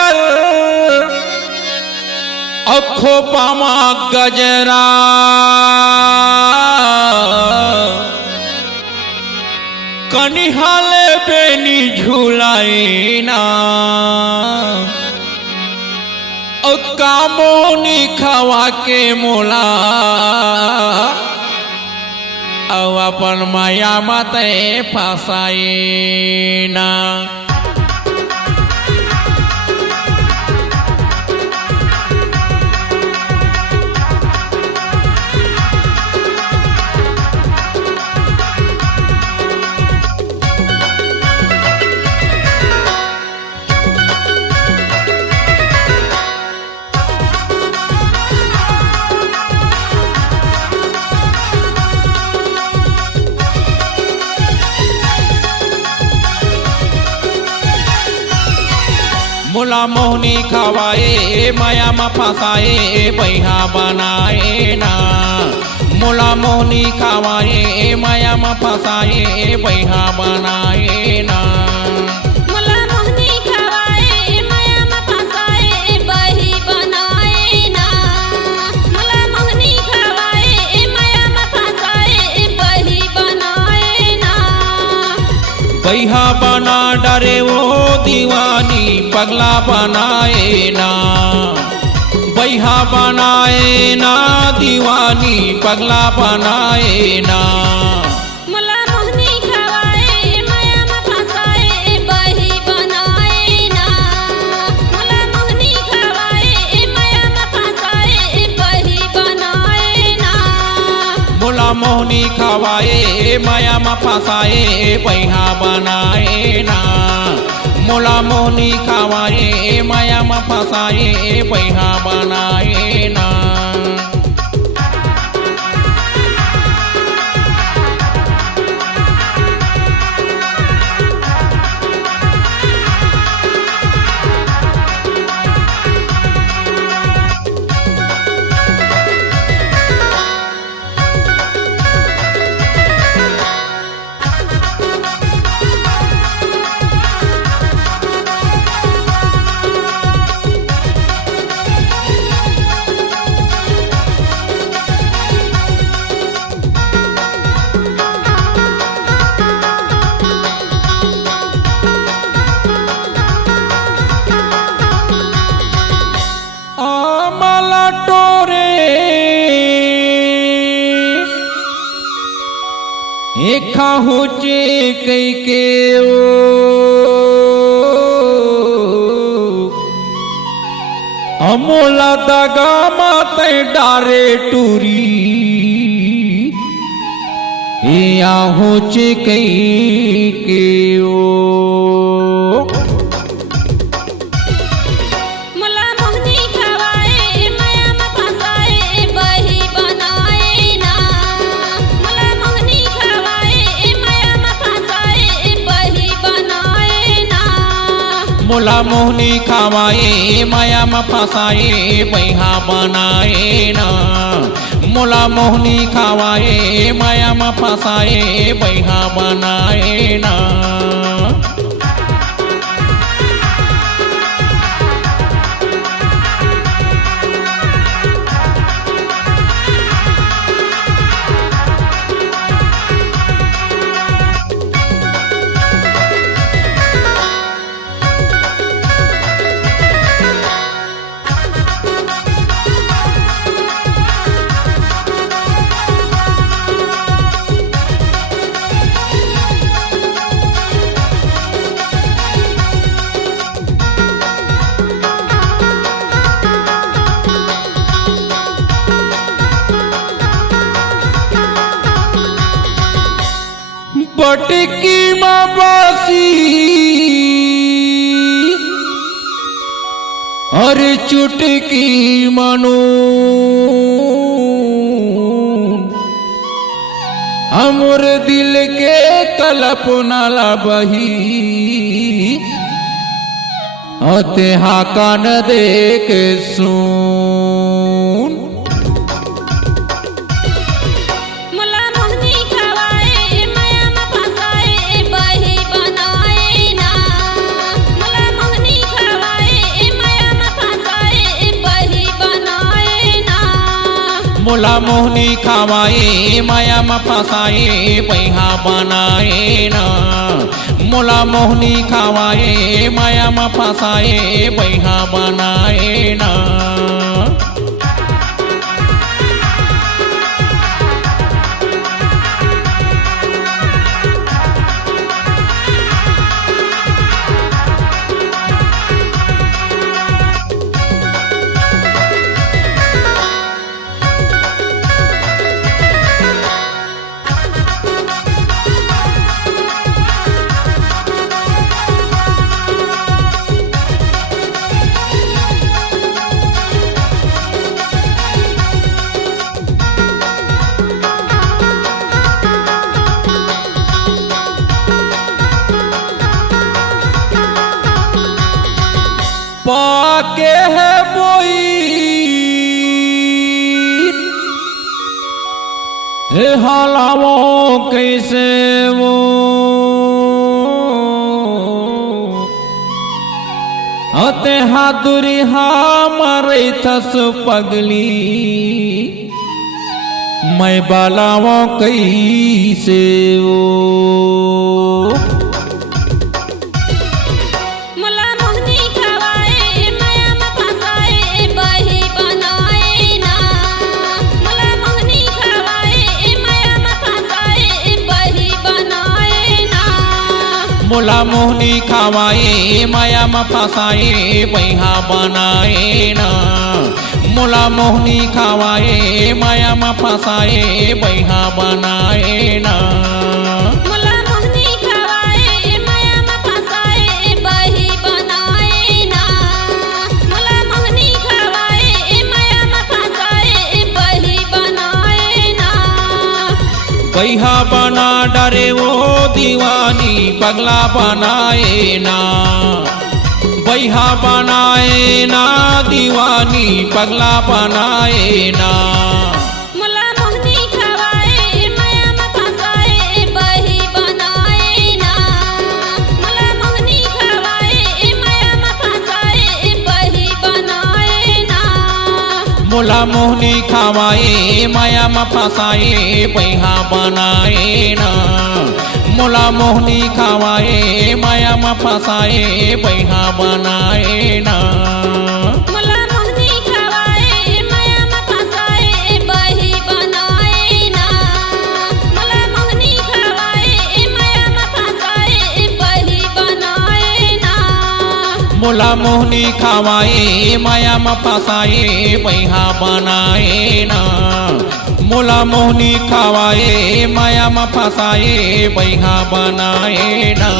काजल अखो पामा गजरा कनिहाले बेनी झुलाई ना कामोनी खावा के मोला अब अपन माया मते फसाई ना मुला मोहनी खवाए माया में फसाए बैहा बनाए ना मुला मोहनी खवाए माया में फसाए बैहा बनाए ना मुला मोहनी खवाए माया में फसाए बही बनाए ना मुला मोहनी खवाए माया में फसाए बही बनाए ना बैहा बना डरे वो दीवानी पगला बनाए ना बैहा बनाए ना दीवानी पगला बनाए ना मुला मोहनी खवाए माया में फसाए बही बनाए ना मुला मोहनी खवाए माया में फसाए बही बनाए ना मुला मोहनी खवाए माया में फसाए बैहा बनाए ना मुला मोहनी खवाए माया में फसाए बैहा बनाए ना एखा होचे कई के अमोला दगा माते डारे टूरी या होचे कई के मुला मोहनी खवाए माया में फसाए बही बनाए ना मुला मोहनी खवाए माया में फसाए बही बनाए ना मुला मोहनी खवाए माया में फसाए बैहा बनाए ना मुला मोहनी खवाए माया में फसाए बैहा बनाए ना पटकी माँ बासी और चुटकी मनो हमर दिल के कल्पना ला बही अते हाकन देख सुन मुला मोहनी खवाए माया में फसाए बही बनाए ना मुला मोहनी खवाए मोला मोहनी खावाए माया में फसाए बैहा बनाए ना मोला मोहनी खावाए माया में फसाए बैहा बनाए ना पाके है बोई हे हालावो कैसे वो अते हाथुरी हमारे थस पगली मैं बालावो कैसे वो मोला मोहनी खावाए माया में फसाए बैहा बनाए ना मोला मोहनी खावाए माया में फसाए बैहा बनाए ना मोला मोहनी खावाए माया में फसाए बही बनाए ना मोला मोहनी खावाए माया में फसाए बही बनाए ना बैहा बना डरे वो दीवानी पगला बनाए ना बैहा बनाए ना दीवानी पगला बनाए ना मोला मोहनी खावाए माया में फसाए बही बनाए ना मोला मोहनी खावाए माया में फसाए बही बनाए ना मोला मोहनी खावाए माया में फसाए बैहा बनाए ना मोला मोहनी खावाए माया में फसाए बैहा बनाए ना मोला मोहनी खावाए माया में फसाए बही बनाए ना मोला मोहनी खावाए माया में फसाए बही बनाए ना मोला मोहनी खावाए माया में फसाए बैहा बनाए ना मोला मोहनी खावाए माया में फसाए बैहा बनाए ना।